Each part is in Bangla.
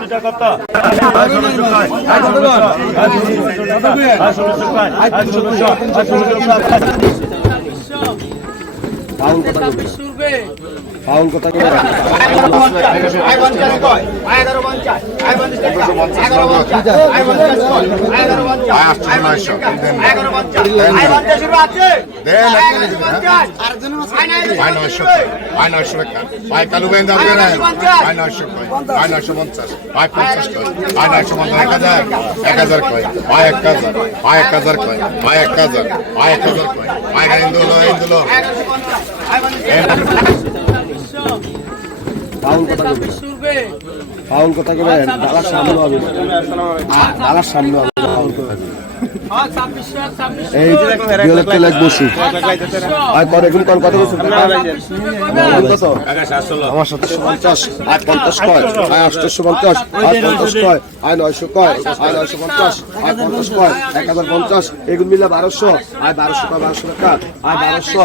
দুটা কথা পাউন কথা কি এক হাজার কয় আয় এক হাজার আয় এক হাজার কয় আয় এক হাজার আয় এক হাজার কয় আয় ইন্দুলো ইন্দুলো কথা কি পাউন কথা কবে ডালার সামনে হবে। ডালার সামনে হবে। ফাউল কথা এই দুই লাখ তিন লাখ বসি। আর কর এখন কোন কথা বলছো কত আমার সাথে পঞ্চাশ আট পঞ্চাশ কয়? আয় আটশো পঞ্চাশ আট পঞ্চাশ কয়? আয় নয়শো কয়? আয় নয়শো পঞ্চাশ আয় পঞ্চাশ কয়? এক হাজার পঞ্চাশ। এগুলো মিলে বারোশো। আয় বারোশো কয় বারোশো টাকা আয় বারোশো।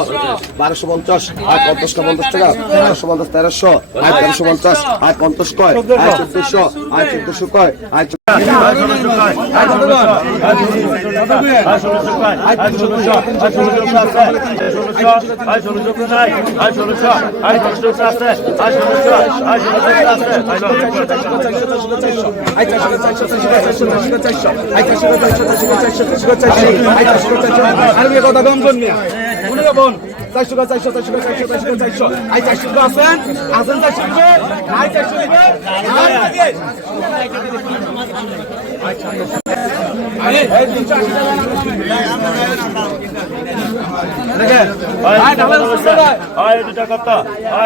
বারোশো পঞ্চাশ। আয় পঞ্চাশটা পঞ্চাশ টাকা। তেরোশো পঞ্চাশ তেরোশো। আয় তেরোশো পঞ্চাশ। আয় পঞ্চাশ কয়। আয় চোদ্দশো। আয় চোদ্দশো কয়। আয় আয় ষোলোশো কয়। কথা কম কর মিয়া মনে রাখুন চারশো চারশো চারশো চারশো চারশো চারশো আই চারশো আছেন আছেন চারশো আই চারশো আয় আয়